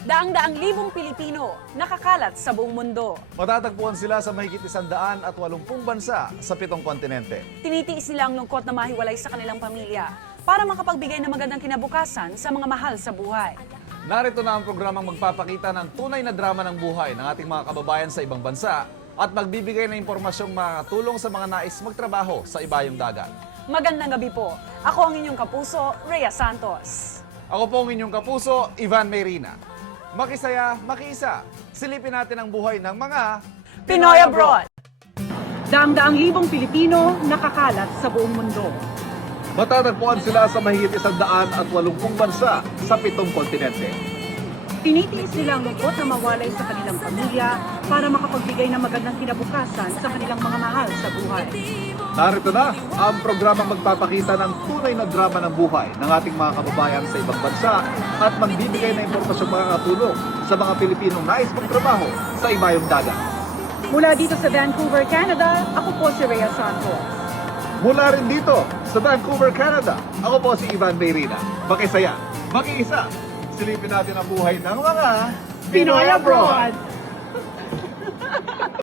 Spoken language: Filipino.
Daang-daang libong Pilipino nakakalat sa buong mundo. Matatagpuan sila sa mahigit 180 bansa sa 7 kontinente. Tinitiis nila ang lungkot na mahiwalay sa kanilang pamilya para makapagbigay ng magandang kinabukasan sa mga mahal sa buhay. Narito na ang programang magpapakita ng tunay na drama ng buhay ng ating mga kababayan sa ibang bansa at magbibigay ng impormasyong makakatulong sa mga nais magtrabaho sa ibayong dagat. Magandang gabi po. Ako ang inyong kapuso, Rhea Santos. Ako po ang inyong kapuso, Ivan Mayrina. Makisaya, makiisa. Silipin natin ang buhay ng mga Pinoy Abroad. Daang-daang libong Pilipino nakakalat sa buong mundo. Matatagpuan sila sa mahigit 180 bansa sa 7 kontinente. Tinitiis nila ang lungkot na mawalay sa kanilang pamilya para makapagbigay ng magandang kinabukasan sa kanilang mga mahal sa buhay. Narito na ang programang magpapakita ng tunay na drama ng buhay ng ating mga kababayan sa ibang bansa at magbibigay ng impormasyong makakatulong sa mga Pilipinong nais magtrabaho sa ibayong dagat. Mula dito sa Vancouver, Canada, ako po si Rhea Santos. Mula rin dito sa Vancouver, Canada, ako po si Ivan Mayrina. Makisaya, makiisa, silipin natin ang buhay ng mga Pinoy Abroad!